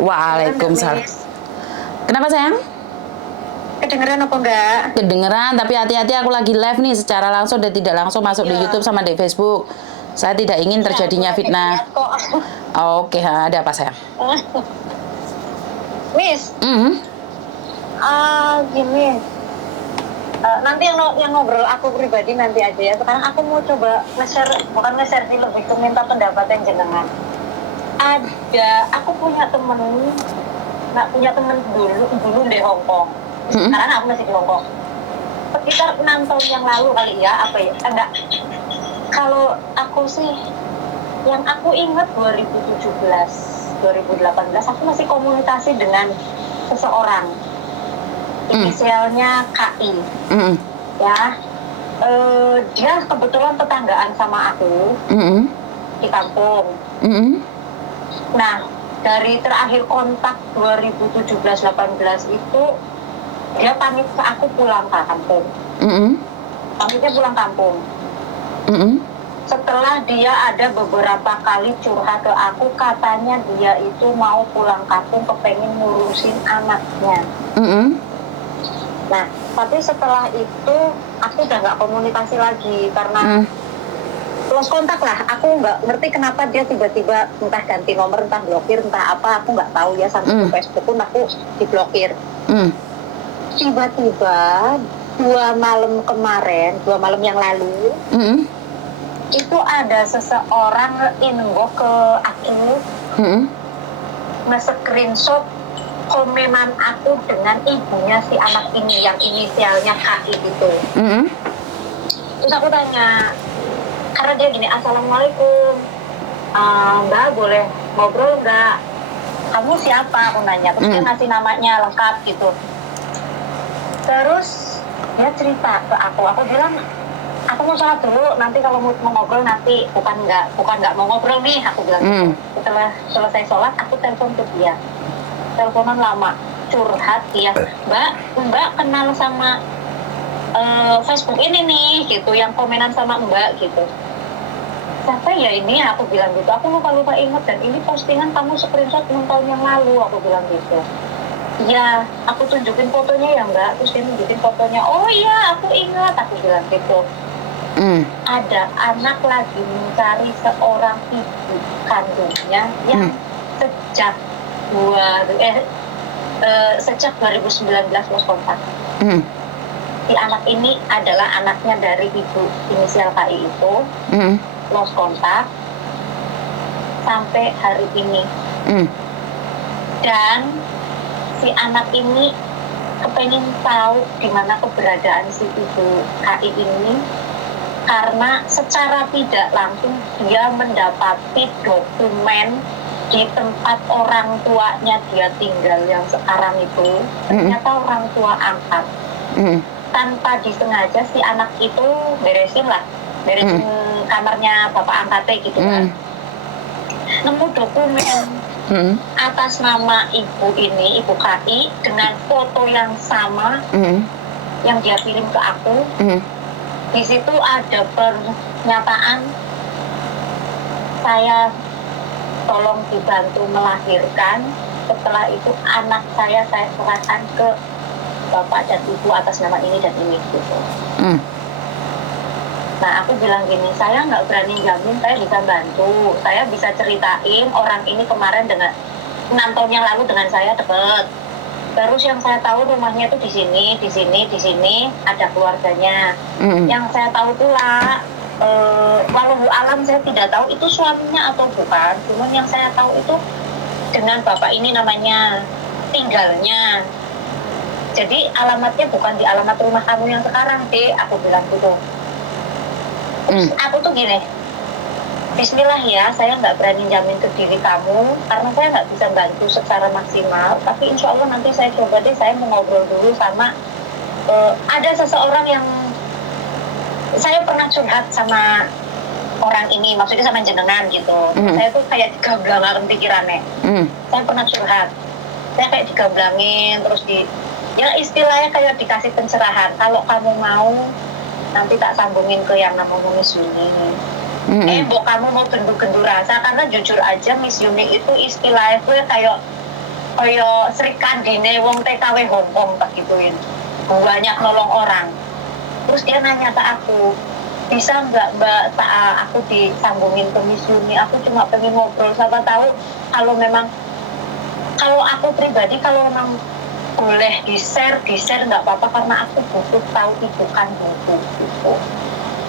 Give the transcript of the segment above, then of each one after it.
Waalaikumsalam. Kenapa sayang? Kedengeran apa enggak? Kedengeran, tapi hati-hati aku lagi live nih secara langsung dan tidak langsung masuk di YouTube sama di Facebook. Saya tidak ingin terjadinya fitnah. Oke, ada apa sayang? Miss, Mm-hmm. gini. Nanti yang ngobrol aku pribadi nanti aja ya. Sekarang aku mau coba nge-share, bukan nge-share sih, lebih ke minta pendapat yang jenengan. Aku punya temen dulu di Hong Kong. Sekarang aku masih di Hong Kong. Sekitar 6 tahun yang lalu kali ya, enggak. Kalau aku sih, yang aku ingat 2017, 2018, aku masih komunikasi dengan seseorang. Inisialnya KI. Ya. Dia kebetulan tetanggaan sama aku di kampung. Nah, dari terakhir kontak 2017-18 itu dia pamit ke aku pulang ke kampung. Pamitnya pulang kampung. Setelah dia ada beberapa kali curhat ke aku, katanya dia itu mau pulang kampung kepengen ngurusin anaknya. Nah, tapi setelah itu aku udah nggak komunikasi lagi karena lost kontak lah. Aku nggak ngerti kenapa dia tiba-tiba entah ganti nomor, entah blokir, entah apa, aku nggak tahu ya. Sampai ke Facebook pun aku diblokir. Tiba-tiba 2 malam yang lalu, itu ada seseorang inbox ke aku, nge-screenshot komenan aku dengan ibunya si anak ini yang inisialnya KI itu. Terus aku tanya, karena dia gini, assalamualaikum, Mbak boleh ngobrol nggak? Kamu siapa? Aku nanya. Terus dia ngasih namanya lengkap gitu. Terus dia cerita ke aku bilang, aku mau sholat dulu, nanti kalau mau ngobrol nanti, bukan nggak mau ngobrol nih, aku bilang gitu. Setelah selesai sholat, aku telepon ke dia. Teleponan lama, curhat dia, Mbak kenal sama Facebook ini nih gitu, yang komenan sama Mbak gitu. Siapa ya ini? Aku bilang gitu. Aku lupa ingat, dan ini postingan kamu screenshot 6 tahun yang lalu, aku bilang gitu. Ya, aku tunjukin fotonya ya Mbak. Terus dia nunjukin fotonya. Oh iya, aku ingat, aku bilang gitu. Ada anak lagi mencari seorang ibu kandungnya yang sejak 2019 lost kontak. Si anak ini adalah anaknya dari ibu inisial KI itu, lost kontak sampai hari ini. Dan si anak ini kepengen tahu di mana keberadaan si ibu KI ini, karena secara tidak langsung dia mendapati dokumen di tempat orang tuanya dia tinggal yang sekarang itu, ternyata orang tua angkat. Tanpa disengaja si anak itu beresin kamarnya bapak angkatnya gitu kan. Nemu dokumen atas nama ibu ini, ibu KI, dengan foto yang sama yang dia kirim ke aku. Di situ ada pernyataan, saya tolong dibantu melahirkan. Setelah itu anak saya serahkan ke bapak dan ibu atas nama ini dan ini gitu. Nah, aku bilang gini, saya nggak berani jamin saya bisa bantu. Saya bisa ceritain orang ini kemarin dengan 6 tahun yang lalu dengan saya deket. Terus yang saya tahu rumahnya itu di sini ada keluarganya. Yang saya tahu pula, walau alam saya tidak tahu itu suaminya atau bukan. Cuman yang saya tahu itu dengan bapak ini namanya tinggalnya. Jadi alamatnya bukan di alamat rumah kamu yang sekarang, deh. Aku bilang gitu. Aku tuh gini, bismillah ya, saya nggak berani jamin ke diri kamu karena saya nggak bisa bantu secara maksimal, tapi insya Allah nanti saya coba deh, saya mau ngobrol dulu sama ada seseorang yang saya pernah curhat sama orang ini, maksudnya sama jenengan gitu. Saya tuh kayak digamblangin pikirannya. Saya pernah curhat, saya kayak digamblangin, terus ya istilahnya kayak dikasih pencerahan, kalau kamu mau nanti tak sambungin ke yang namanya Miss Yuni. Kamu mau gendu-gendu rasa, karena jujur aja Miss Yuni itu istilahnya kayak Kaya Sri Kandine wong TKW Hongkong tak gituin. Banyak nolong orang. Terus dia nanya ke aku, bisa nggak Mbak aku disambungin ke Miss Yuni? Aku cuma pengen ngobrol, siapa tahu kalau aku pribadi kalau memang boleh di-share nggak apa-apa, karena aku butuh tahu ibu kan butuh gitu.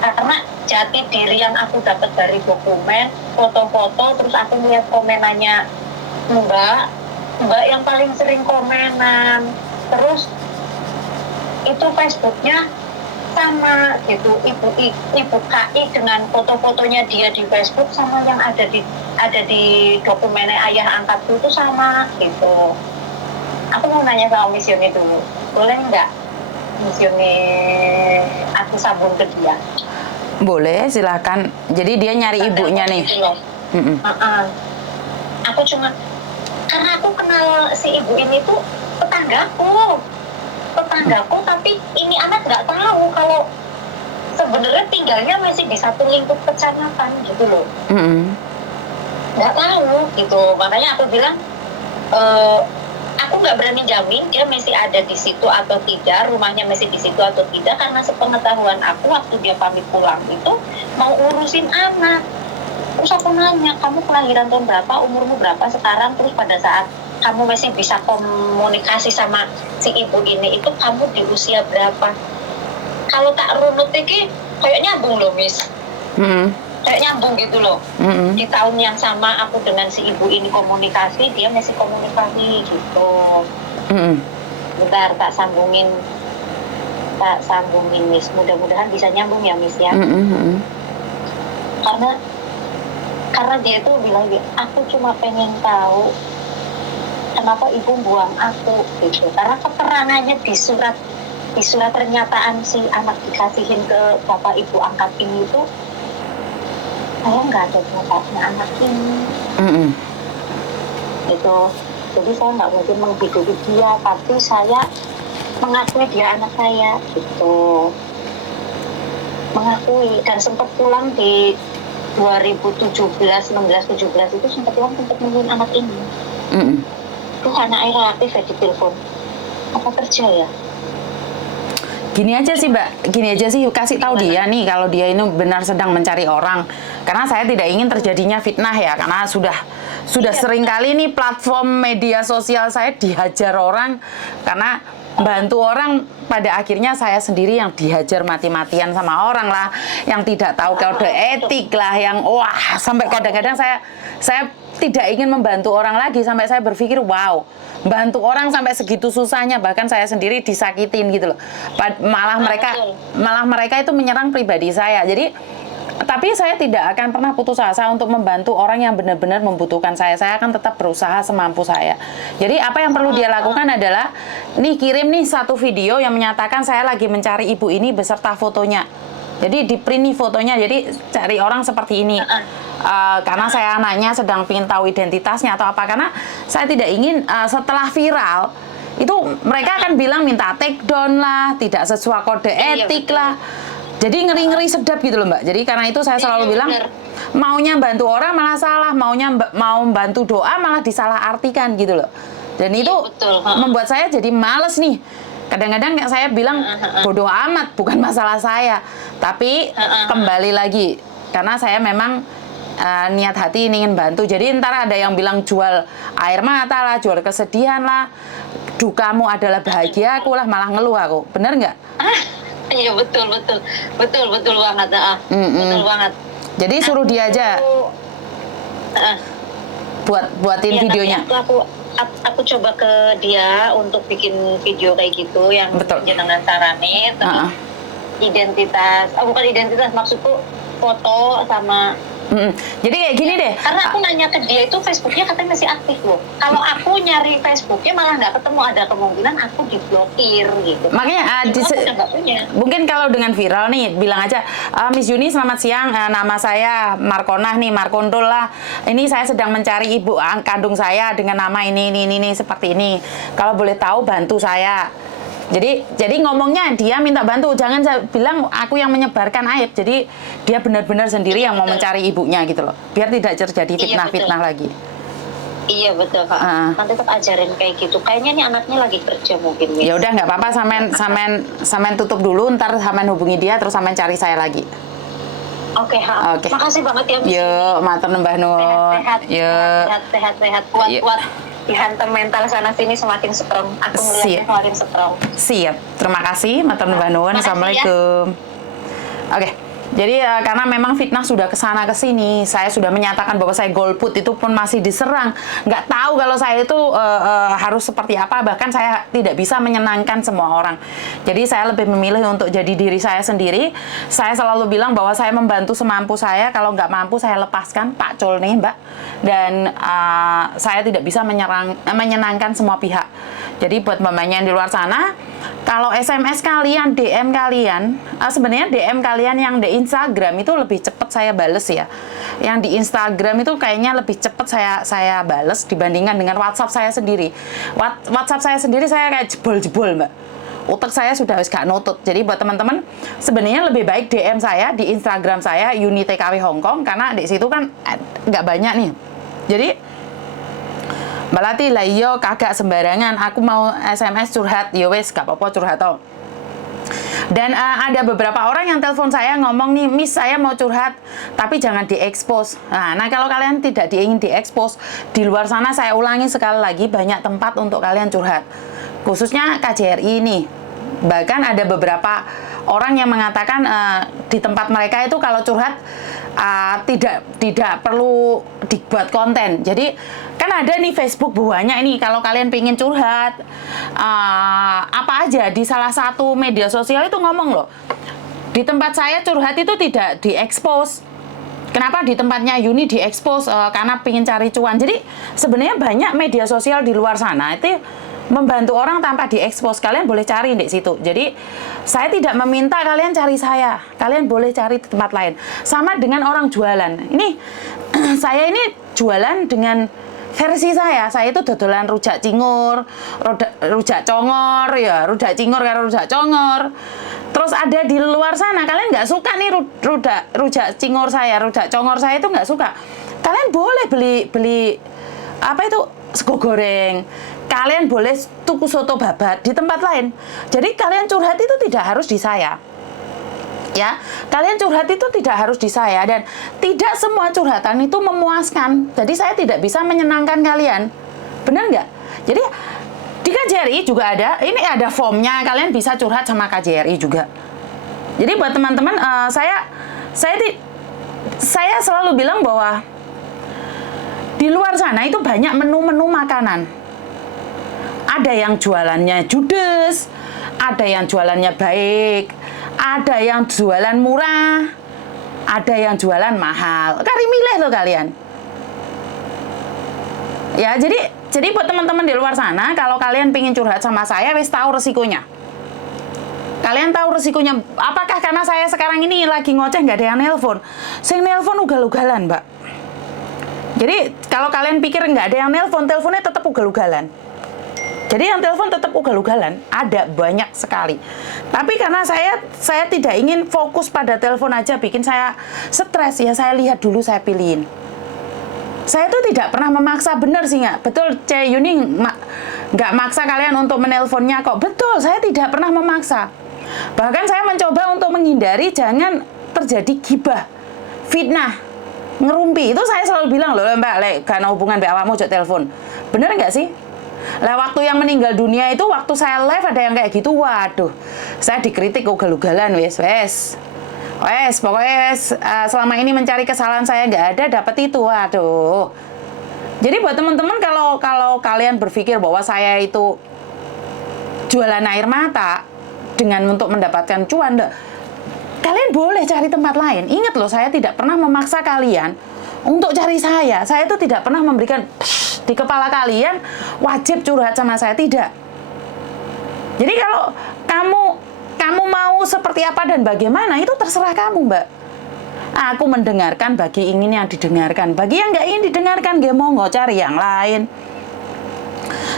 Karena jati diri yang aku dapat dari dokumen, foto-foto, terus aku lihat komenannya Mbak yang paling sering komenan, terus itu Facebooknya sama gitu, ibu KI dengan foto-fotonya dia di Facebook sama yang ada di dokumennya ayah angkatku itu sama gitu. Aku mau nanya sama Miss Yuni dulu, boleh nggak Miss Yuni aku sambung ke dia? Boleh, silakan. Jadi dia nyari ibunya nih. Aku cuma karena aku kenal si ibu ini tuh tetanggaku, tapi ini anak nggak tahu kalau sebenarnya tinggalnya masih di satu lingkup kecamatan gitu loh. Nggak tahu gitu, makanya aku bilang aku nggak berani jamin dia masih ada di situ atau tidak, rumahnya masih di situ atau tidak, karena sepengetahuan aku waktu dia pamit pulang itu mau urusin anak. Terus aku nanya, kamu kelahiran tahun berapa, umurmu berapa sekarang, terus pada saat kamu masih bisa komunikasi sama si ibu ini, itu kamu di usia berapa? Kalau tak runut ini kayak nyambung loh, Miss. Kayak nyambung gitu loh. Di tahun yang sama aku dengan si ibu ini komunikasi, dia masih komunikasi gitu. Bentar, tak sambungin Miss. Mudah-mudahan bisa nyambung ya, Miss ya. Karena dia tuh bilang, aku cuma pengen tahu kenapa ibu buang aku gitu. Karena keterangannya di surat pernyataan si anak dikasihin ke bapak ibu angkat ini itu, saya nggak ada bapaknya anak ini. Gitu. Jadi saya nggak mungkin menghidupi dia, tapi saya mengakui dia anak saya gitu. Mengakui, dan sempat pulang di 2017, 16, 17 itu sempat nemuin anak ini. Tuh anak reaktif ya di telepon. Apa kerja ya? Gini aja sih Mbak, kasih tahu dia nih kalau dia ini benar sedang mencari orang. Karena saya tidak ingin terjadinya fitnah ya, karena sudah sering kali nih platform media sosial saya dihajar orang karena bantu orang, pada akhirnya saya sendiri yang dihajar mati-matian sama orang lah, yang tidak tahu kode etik lah, yang wah sampai kadang-kadang saya tidak ingin membantu orang lagi, sampai saya berpikir wow, bantu orang sampai segitu susahnya, bahkan saya sendiri disakitin gitu loh. Malah mereka itu menyerang pribadi saya. Jadi tapi saya tidak akan pernah putus asa untuk membantu orang yang benar-benar membutuhkan saya. Saya akan tetap berusaha semampu saya. Jadi apa yang perlu dia lakukan adalah kirim satu video yang menyatakan saya lagi mencari ibu ini beserta fotonya. Jadi di print nih fotonya. Jadi cari orang seperti ini. Karena saya anaknya sedang ingin tahu identitasnya atau apa. Karena saya tidak ingin setelah viral itu mereka akan bilang minta take down lah, tidak sesuai kode etik lah. Jadi ngeri-ngeri sedap gitu loh Mbak. Jadi karena itu saya selalu bilang, maunya bantu orang malah salah, mau bantu doa malah disalahartikan gitu loh. Dan itu membuat saya jadi males nih. Kadang-kadang saya bilang bodoh amat, bukan masalah saya. Tapi kembali lagi, karena saya memang niat hati ingin bantu. Jadi ntar ada yang bilang jual air mata lah, jual kesedihan lah, dukamu adalah bahagiaku lah, malah ngeluh aku. Bener nggak? Iya betul banget. Betul banget. Jadi suruh dia aja buatin videonya. Aku coba ke dia untuk bikin video kayak gitu yang jenengan saranin. Identitas, bukan identitas, maksudku foto sama. Jadi kayak gini deh. Karena aku nanya ke dia itu Facebooknya katanya masih aktif loh. Kalau aku nyari Facebooknya malah nggak ketemu, ada kemungkinan aku diblokir gitu. Makanya mungkin kalau dengan viral nih bilang aja, Miss Yuni selamat siang, nama saya Markonah nih, Markondol lah. Ini saya sedang mencari ibu kandung saya dengan nama ini seperti ini. Kalau boleh tahu bantu saya. Jadi ngomongnya dia minta bantu, jangan bilang aku yang menyebarkan aib. Jadi dia benar-benar sendiri yang mau mencari ibunya gitu loh, biar tidak terjadi fitnah-fitnah lagi. Iya betul Kak. Nanti tetap ajarin kayak gitu. Kayaknya nih anaknya lagi kerja mungkin. Ya udah nggak apa-apa, samen tutup dulu, ntar samen hubungi dia terus samen cari saya lagi. Oke, Oke. Makasih banget ya Miss. Yuk, matur nembah nuwun. Sehat. Kuat dihantam mental sana sini semakin strong. Aku melihatnya semakin strong. Siap. Terima kasih, matur nembah nuwun. Assalamualaikum. Oke. Jadi karena memang fitnah sudah kesana kesini, saya sudah menyatakan bahwa saya golput itu pun masih diserang. Nggak tahu kalau saya itu harus seperti apa, bahkan saya tidak bisa menyenangkan semua orang. Jadi saya lebih memilih untuk jadi diri saya sendiri. Saya selalu bilang bahwa saya membantu semampu saya, kalau nggak mampu saya lepaskan, Pak Cul nih Mbak. Dan saya tidak bisa menyenangkan semua pihak. Jadi buat mbak-mbaknya yang di luar sana, kalau SMS kalian, DM kalian, sebenarnya DM kalian yang di Instagram itu lebih cepat saya bales ya. Yang di Instagram itu kayaknya lebih cepat saya bales dibandingkan dengan WhatsApp saya sendiri. WhatsApp saya sendiri saya kayak jebol-jebol Mbak. Otak saya sudah harus gak nutut. Jadi buat teman-teman, sebenarnya lebih baik DM saya di Instagram saya Yuni TKW Hongkong, karena di situ kan nggak banyak nih. Jadi Mbak Lati lah iya kagak sembarangan, aku mau SMS curhat, ya wes gak apa-apa curhat toh. Dan ada beberapa orang yang telepon saya ngomong nih, Miss saya mau curhat tapi jangan diekspos. Nah kalau kalian tidak ingin diekspos, di luar sana saya ulangi sekali lagi, banyak tempat untuk kalian curhat, khususnya KJRI ini. Bahkan ada beberapa orang yang mengatakan di tempat mereka itu kalau curhat tidak perlu dibuat konten. Jadi kan ada nih Facebook banyak ini, kalau kalian pengen curhat apa aja di salah satu media sosial itu ngomong loh, di tempat saya curhat itu tidak diekspos. Kenapa di tempatnya Yuni diekspos? Karena pengen cari cuan. Jadi sebenarnya banyak media sosial di luar sana itu membantu orang tanpa diekspos. Kalian boleh cari di situ. Jadi saya tidak meminta kalian cari saya, kalian boleh cari di tempat lain. Sama dengan orang jualan. Ini saya ini jualan dengan versi saya itu dodolan rujak cingur, rujak congor ya, rujak cingur karo rujak congor. Terus ada di luar sana kalian nggak suka nih rujak cingur saya, rujak congor saya itu nggak suka, kalian boleh beli apa itu sego goreng, kalian boleh tuku soto babat di tempat lain. Jadi kalian curhat itu tidak harus di saya. Ya, kalian curhat itu tidak harus di saya, dan tidak semua curhatan itu memuaskan. Jadi saya tidak bisa menyenangkan kalian, benar nggak? Jadi di KJRI juga ada, ini ada formnya, kalian bisa curhat sama KJRI juga. Jadi buat teman-teman, saya selalu bilang bahwa di luar sana itu banyak menu-menu makanan. Ada yang jualannya judes, ada yang jualannya baik, ada yang jualan murah, ada yang jualan mahal. Kali milih loh kalian. Ya, jadi buat teman-teman di luar sana, kalau kalian pengen curhat sama saya, wis tahu resikonya. Kalian tahu resikonya. Apakah karena saya sekarang ini lagi ngoceh nggak ada yang nelpon? Saya nelpon ugal-ugalan, Mbak. Jadi kalau kalian pikir nggak ada yang nelpon, teleponnya tetap ugal-ugalan. Jadi yang telepon tetap ugal-ugalan, ada banyak sekali. Tapi karena saya tidak ingin fokus pada telepon aja, bikin saya stres, ya saya lihat dulu, saya pilihin. Saya tuh tidak pernah memaksa, bener sih nggak? Betul, C. Yuni nggak maksa kalian untuk menelponnya kok. Betul, saya tidak pernah memaksa. Bahkan saya mencoba untuk menghindari jangan terjadi gibah, fitnah, ngerumpi. Itu saya selalu bilang loh, Mbak, karena hubungan Mbak awakmu jok telepon. Bener nggak sih? Lah waktu yang meninggal dunia itu, waktu saya live ada yang kayak gitu, waduh, saya dikritik ugal-ugalan, wes, pokoknya selama ini mencari kesalahan saya nggak ada, dapat itu, waduh. Jadi buat teman-teman, kalau kalian berpikir bahwa saya itu jualan air mata dengan untuk mendapatkan cuan, kalian boleh cari tempat lain. Ingat loh, saya tidak pernah memaksa kalian untuk cari saya. Saya itu tidak pernah memberikan di kepala kalian wajib curhat sama saya, tidak. Jadi kalau kamu mau seperti apa dan bagaimana, itu terserah kamu, Mbak. Aku mendengarkan bagi ingin yang didengarkan, bagi yang nggak ingin didengarkan, monggo cari yang lain.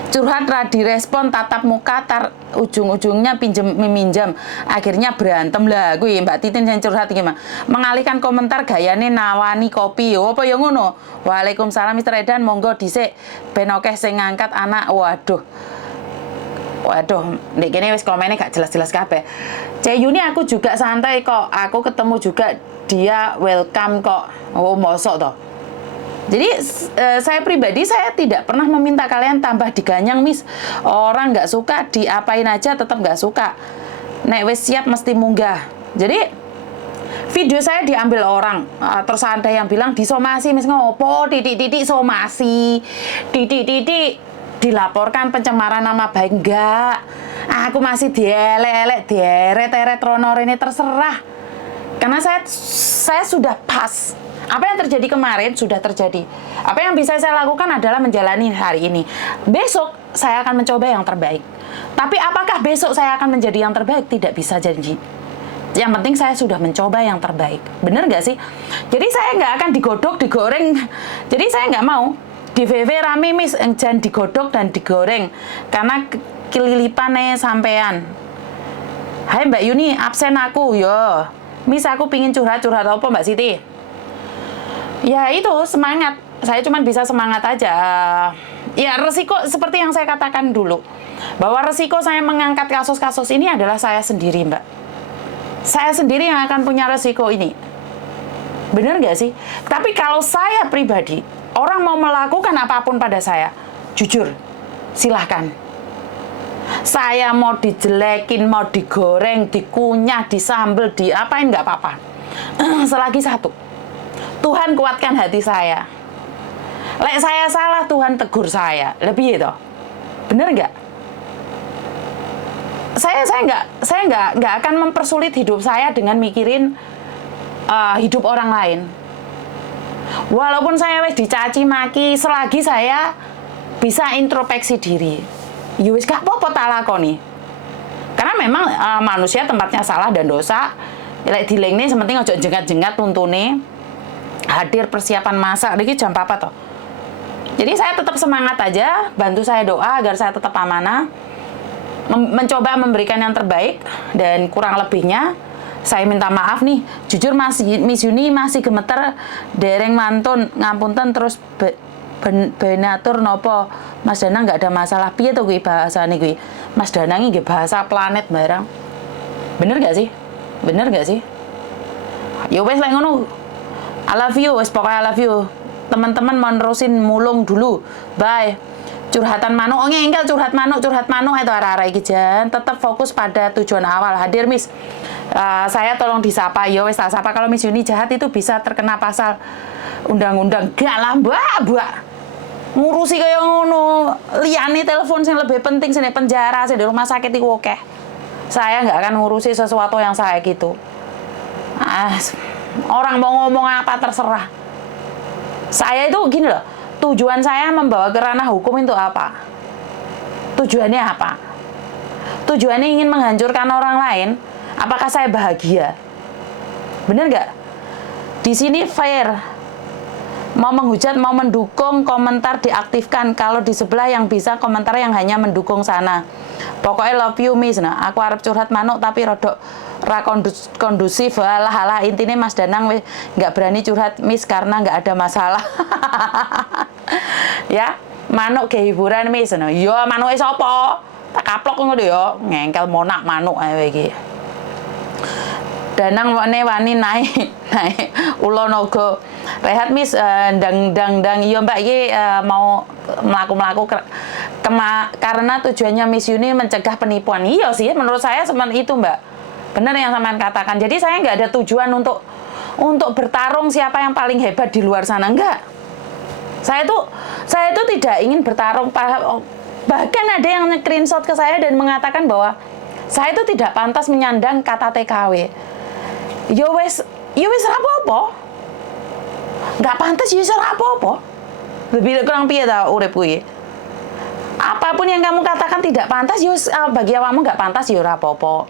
curhat direspon tatap muka ujung-ujungnya minjam akhirnya berantem lah gue Mbak Titin yang curhat gimana mengalihkan komentar gayane nawani kopi apa ya ngono. Waalaikumsalam Mr. Edan monggo dhisik ben akeh sing ngangkat anak. Waduh ndek kene wis komennya gak jelas-jelas kabeh. Cek Yuni aku juga santai kok, aku ketemu juga dia welcome kok. Oh mosok toh. Jadi saya pribadi saya tidak pernah meminta kalian tambah diganyang Miss. Orang nggak suka diapain aja tetap nggak suka. Nek wis siap mesti munggah. Jadi video saya diambil orang. Terus ada yang bilang disomasi Miss ngopo titik-titik somasi. Titik-titik dilaporkan pencemaran nama baik enggak. Aku masih dielek-elek dieret-eret ronor ini terserah. Karena saya sudah pas. Apa yang terjadi kemarin sudah terjadi. Apa yang bisa saya lakukan adalah menjalani hari ini. Besok saya akan mencoba yang terbaik. Tapi apakah besok saya akan menjadi yang terbaik? Tidak bisa janji. Yang penting saya sudah mencoba yang terbaik. Bener nggak sih? Jadi saya nggak akan digodok, digoreng. Jadi saya nggak mau. Di VV rame Miss, jangan digodok dan digoreng. Karena kelilipannya sampean. Hai Mbak Yuni, absen aku. Yo, Miss aku pingin curhat-curhat apa Mbak Siti? Ya itu semangat, saya cuma bisa semangat aja. Ya resiko seperti yang saya katakan dulu, bahwa resiko saya mengangkat kasus-kasus ini adalah saya sendiri Mbak. Saya sendiri yang akan punya resiko ini. Bener nggak sih? Tapi kalau saya pribadi, orang mau melakukan apapun pada saya, jujur, silahkan. Saya mau dijelekin, mau digoreng, dikunyah, disambel, diapain nggak apa-apa. Selagi satu, Tuhan kuatkan hati saya. Lek saya salah, Tuhan tegur saya. Lebih itu, bener nggak? Saya nggak akan mempersulit hidup saya dengan mikirin hidup orang lain. Walaupun saya wis dicaci maki, selagi saya bisa introspeksi diri, yowis gak apa-apa tak lakoni. Karena memang manusia tempatnya salah dan dosa. Lek dilengnya sementing ojo jengat-jengat tuntune. Hadir persiapan masak, ini jam apa toh? Jadi saya tetap semangat aja, bantu saya doa agar saya tetap amanah, mencoba memberikan yang terbaik dan kurang lebihnya saya minta maaf nih. Jujur Miss Yuni masih gemeter dereng mantun ngapunten terus benatur nopo Mas Danang nggak ada masalah piye tuh gue bahasa nih gue Mas Danang ini bahasa planet barang bener gak sih? Ya wes lah ngono. I love you, pokoknya I love you. Teman-teman mau nerusin mulung dulu. Bye. Curhatan manuk, engkel curhat manuk itu arah-arah iki jan. Tetap fokus pada tujuan awal. Hadir Miss. Saya tolong disapa. Yo wes tak sapa. Kalau Miss Yuni jahat itu bisa terkena pasal undang-undang. Gak lah, Mbak. Ngurusi kayak ngono. Liyane telepon sing lebih penting sini penjara, sini di rumah sakit iku oke. Saya nggak akan ngurusi sesuatu yang saya gitu. Orang mau ngomong apa terserah. Saya itu gini loh, tujuan saya membawa ke ranah hukum itu apa? Tujuannya apa? Tujuannya ingin menghancurkan orang lain. Apakah saya bahagia? Bener nggak? Di sini fair. Mau menghujat, mau mendukung, komentar diaktifkan. Kalau di sebelah yang bisa komentar yang hanya mendukung sana. Pokoknya love you Miss. Nah, aku harap curhat manuk tapi rodok ra kondusif. Halah intinya Mas Danang nggak berani curhat Miss karena nggak ada masalah. Ya, manuk ke hiburan Miss. Nah, yo manuke sapa? Tak kaplok ngono yo, ngengkel monak manuk ae iki. Danang wani naik ulo nogo. Rehat Miss, dang iya Mbak iki mau melaku karena tujuannya Miss Yuni mencegah penipuan. Iya sih, menurut saya seperti itu Mbak. Benar yang sampean katakan. Jadi saya nggak ada tujuan untuk bertarung siapa yang paling hebat di luar sana, enggak. Saya itu tidak ingin bertarung. Bahkan ada yang nge-screenshot ke saya dan mengatakan bahwa saya itu tidak pantas menyandang kata TKW. Yo wes apa-apa. Nggak pantas yo apa-apa. Lebih kurang piye ta urip kuwi. Apapun yang kamu katakan tidak pantas, yo bagi awakmu nggak pantas yo ora apa-apa.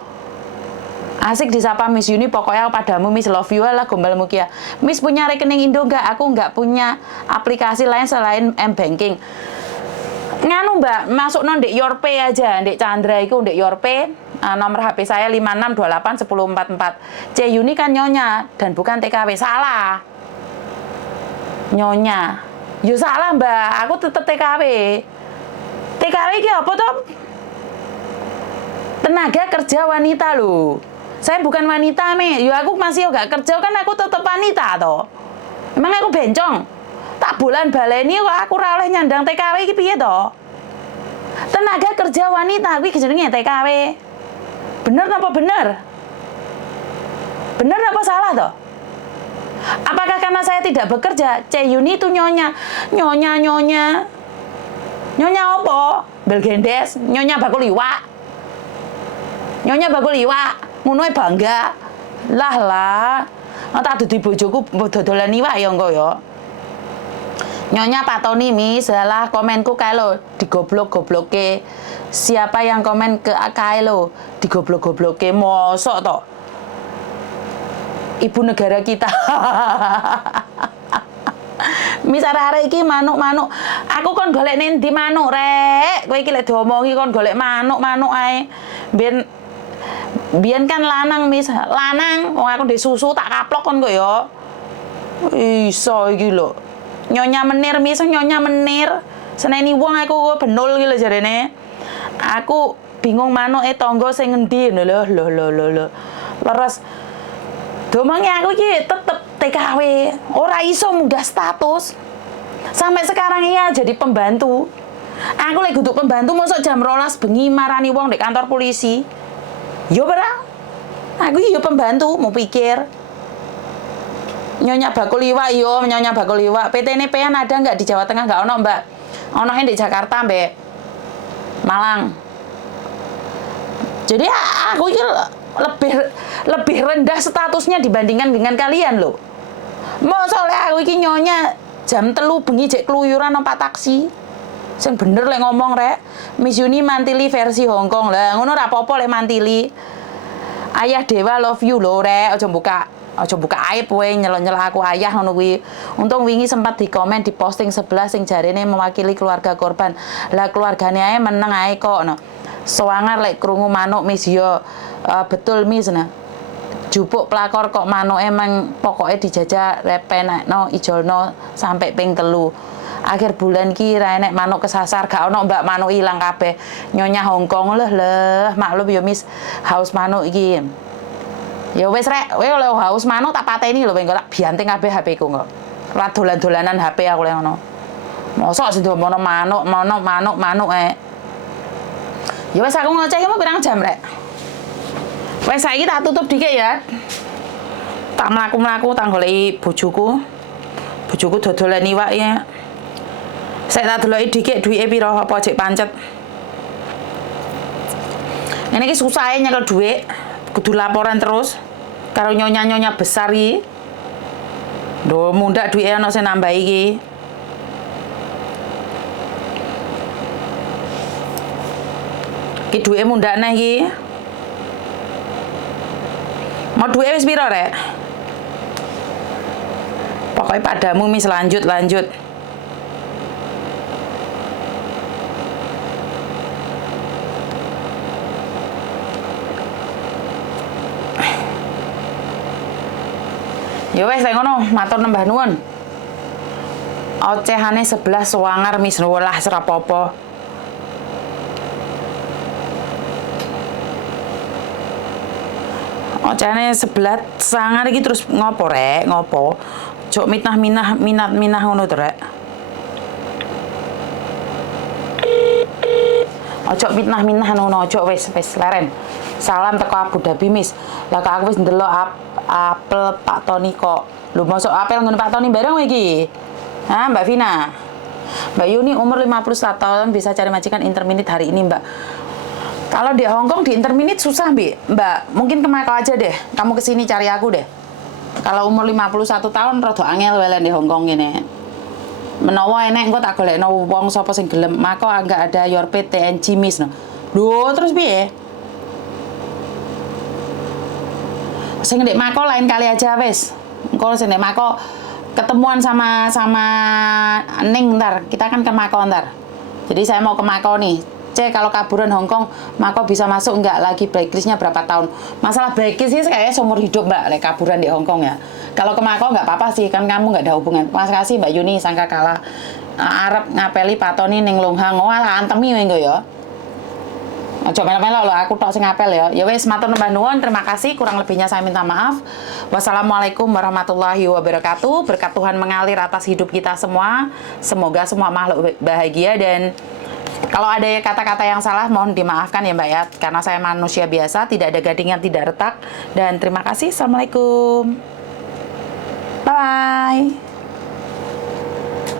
Asik disapa Miss Yuni, pokoknya padamu Miss love you lah gombal mukia. Miss punya rekening Indo nggak? Aku nggak punya aplikasi lain selain M-Banking. nganu Mbak, masuk ndek Yorpe aja, ndek Chandra iku ndek Yorpe. Nomor HP saya 56281044. C Yuni kan nyonya dan bukan TKW. Salah. Nyonya. Yo salah Mbak, aku tetep TKW. TKW iki apa toh? Tenaga kerja wanita loh. Saya bukan wanita me. Yo aku masih gak kerja kan aku tetep wanita toh. Emang aku bencong. Tak bulan baleni kok aku ora oleh nyandang TKW iki piye toh? Tenaga kerja wanita kuwi jenenge TKW. Bener apa bener? Bener apa salah toh? Apakah karena saya tidak bekerja? C Yuni itu nyonya. Nyonya apa? Belgendes, nyonya bakul iwak. Nyonya bakul iwak, ngono bangga. Lah. Tak dudu bojoku dodolan iwak ya engko ya. Nyonya Pak Tony mi, salah komenku kae lo digoblok-gobloke. Siapa yang komen ke kae lo digoblok-gobloke, mosok toh? Ibu negara kita. Mis arek-arek iki manuk-manuk. Aku kon golek ning ndi manuk rek. Kowe iki lek diomongi kon golek manuk-manuk ae. Biyen kan lanang mis, lanang. Wong aku ndek susu tak kaplok kon kok ya. Iso iki lho. Nyonya menir mis, nyonya menir. Seneni wong aku benul iki lho jarene. Aku bingung manuke tangga sing ngendi lho. Leres. Domange aku iki tetep TKW, ora iso munggah status. Sampai sekarang iya jadi pembantu. Aku lagi duduk pembantu mosok jam 12 bengi marani wong di kantor polisi. Yo ora. Aku yo pembantu, mau pikir. Nyonya bakul iwak yo, nyonya bakul iwak. PT NPN ada nggak di Jawa Tengah? Nggak ono, Mbak. Ononya di Jakarta, Mbak. Malang. Jadi aku iki lebih rendah statusnya dibandingkan dengan kalian loh. Masa oleh aku iki nyonya jam 3 bengi jek keluyuran numpak taksi. Sing bener lek ngomong rek. Miss Yuni mantili versi Hongkong lah. Ngono ora apa-apa lek mantili. Ayah Dewa love you lho rek. Aja buka aib kowe nyel-nyel aku ayah ngono kuwi. Untung wingi sempat dikomen di posting sebelah sing jarene mewakili keluarga korban. Lah keluargane ae meneng ae kok no. Soangar lek krungu manuk Miss yo betul Miss nah. Jupuk pelakor kok manuk emang pokoknya dijajah repenekno ijolno sampai ping 3. Akhir bulan ki ra enek manuk kesasar, gak ono Mbak manuk ilang kabeh. Nyonya Hongkong leh maklum ya Miss haus manuk iki. Ya wis rek, kowe oleh haus manuk tak pateni lho engko tak bianting kabeh HP-ku kok. Ora dolan-dolanan HP aku lek ngono. Mosok sing ndomono manuk Ya wis aku ngoceh iki pirang jam rek. Wes saiki tak tutup dikit ya. Tak mlaku-mlaku tak goleki bojoku. Bojoku dodolan iwak ya. Saya tak deloki dikit duwike piro apa jek pancet. Ngene iki susah nyekel duit. Kudu laporan terus karo nyonya-nyonya besar iki. Lho mundak duwike ana sing nambah iki. Iki duwike mundak neh iki. Mau duit wis piro rek? Pokoknya padamu Miss lanjut. Ya wes lek ngono, matur nembah nuwun. Ocehane 11 suwangar Miss welah serapopo. Ocehane 11 sangar iki terus ngopo rek? Ngopo? Jok minat ngono to rek. Ojo minah ngono, ojo wis leren. Salam teko Abu Dhabi Miss. Lah kok aku wis ndelok apel Pak Tony kok. Lho mosok apel ngono Pak Tony bareng iki. Hah, Mbak Vina. Mbak Yuni umur 51 tahun bisa cari majikan interminit hari ini, Mbak. Kalau di Hongkong di interminit susah, Mbak. Mungkin ke Macau aja deh. Kamu kesini cari aku deh. Kalau umur 51 tahun rada angel welen di Hongkong ini. Menawa enek engko tak golekno wong sapa sing gelem. Macau enggak ada Yorpe TNG Miss no. Lho, terus piye? Sing ndek Macau lain kali aja wis. Engko sing ndek Macau ketemuan sama Ning ntar. Kita kan ke Macau ntar. Jadi saya mau ke Mako nih. C, kalau kaburan Hongkong, Mako bisa masuk nggak? Lagi blacklistnya berapa tahun? Masalah blacklist sih kayaknya seumur hidup Mbak, like kaburan di Hongkong ya. Kalau ke Mako nggak apa-apa sih, kan kamu nggak ada hubungan. Terima kasih Mbak Yuni, sangka kalah. Arab ngapeli patoni ning Longhang. Wah, antemi mengko ya. Aja melo-melo lho, aku tok sing ngapel ya. Ya wis, matur nuwun nuwun, terima kasih. Kurang lebihnya saya minta maaf. Wassalamualaikum warahmatullahi wabarakatuh. Berkat Tuhan mengalir atas hidup kita semua. Semoga semua makhluk bahagia, dan kalau ada kata-kata yang salah mohon dimaafkan ya Mbak ya. Karena saya manusia biasa, tidak ada gading yang tidak retak. Dan terima kasih. Assalamualaikum. Bye-bye.